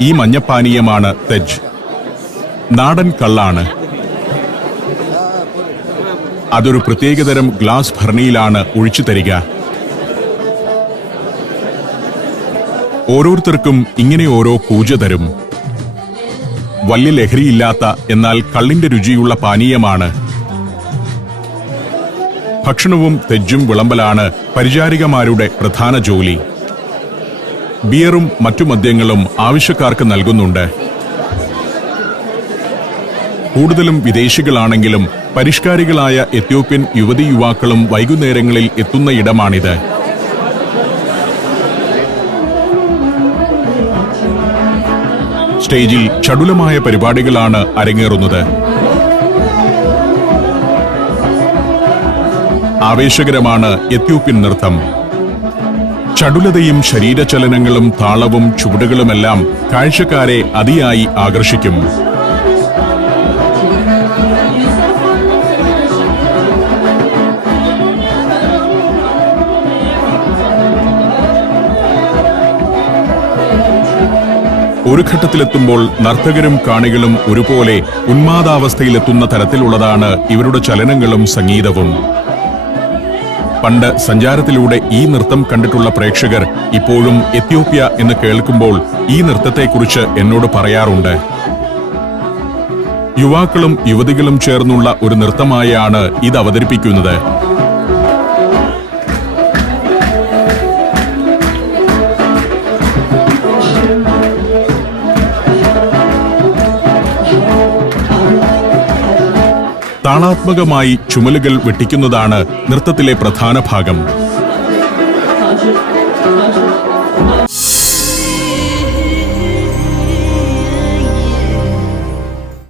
ഈ മഞ്ഞപ്പാനീയമാണ് തെജ്. നാടൻ കള്ളാണ്. അതൊരു പ്രത്യേകതരം ഗ്ലാസ് ഭരണിയിലാണ് ഒഴിച്ചു തരിക. ഓരോരുത്തർക്കും ഇങ്ങനെ ഓരോ പൂജ തരും. വലിയ ലഹരിയില്ലാത്ത എന്നാൽ കള്ളിന്റെ രുചിയുള്ള പാനീയമാണ്. ഭക്ഷണവും തെജ്ജും വിളമ്പലാണ് പരിചാരികമാരുടെ പ്രധാന ജോലി. ബിയറും മറ്റു മദ്യങ്ങളും ആവശ്യക്കാർക്ക് നൽകുന്നുണ്ട്. കൂടുതലും വിദേശികളാണെങ്കിലും പരിഷ്കാരികളായ എത്യോപ്യൻ യുവതി യുവാക്കളും വൈകുന്നേരങ്ങളിൽ എത്തുന്ന ഇടമാണിത്. സ്റ്റേജിൽ ചടുലമായ പരിപാടികളാണ് അരങ്ങേറുന്നത്. ആവേശകരമാണ് എത്യോപ്യൻ നൃത്തം. ചടുലതയും ശരീരചലനങ്ങളും താളവും ചുവടുകളുമെല്ലാം കാഴ്ചക്കാരെ അതിയായി ആകർഷിക്കും. ഒരു ഘട്ടത്തിലെത്തുമ്പോൾ നർത്തകരും കാണികളും ഒരുപോലെ ഉന്മാദാവസ്ഥയിലെത്തുന്ന തരത്തിലുള്ളതാണ് ഇവരുടെ ചലനങ്ങളും സംഗീതവും. പണ്ട് സഞ്ചാരത്തിലൂടെ ഈ നൃത്തം കണ്ടിട്ടുള്ള പ്രേക്ഷകർ ഇപ്പോഴും എത്യോപ്യ എന്ന് കേൾക്കുമ്പോൾ ഈ നൃത്തത്തെക്കുറിച്ച് എന്നോട് പറയാറുണ്ട്. യുവാക്കളും യുവതികളും ചേർന്നുള്ള ഒരു നൃത്തമായാണ് ഇത് അവതരിപ്പിക്കുന്നത്. താളാത്മകമായി ചുമലുകൾ വെട്ടിക്കുന്നതാണ് നൃത്തത്തിലെ പ്രധാന ഭാഗം.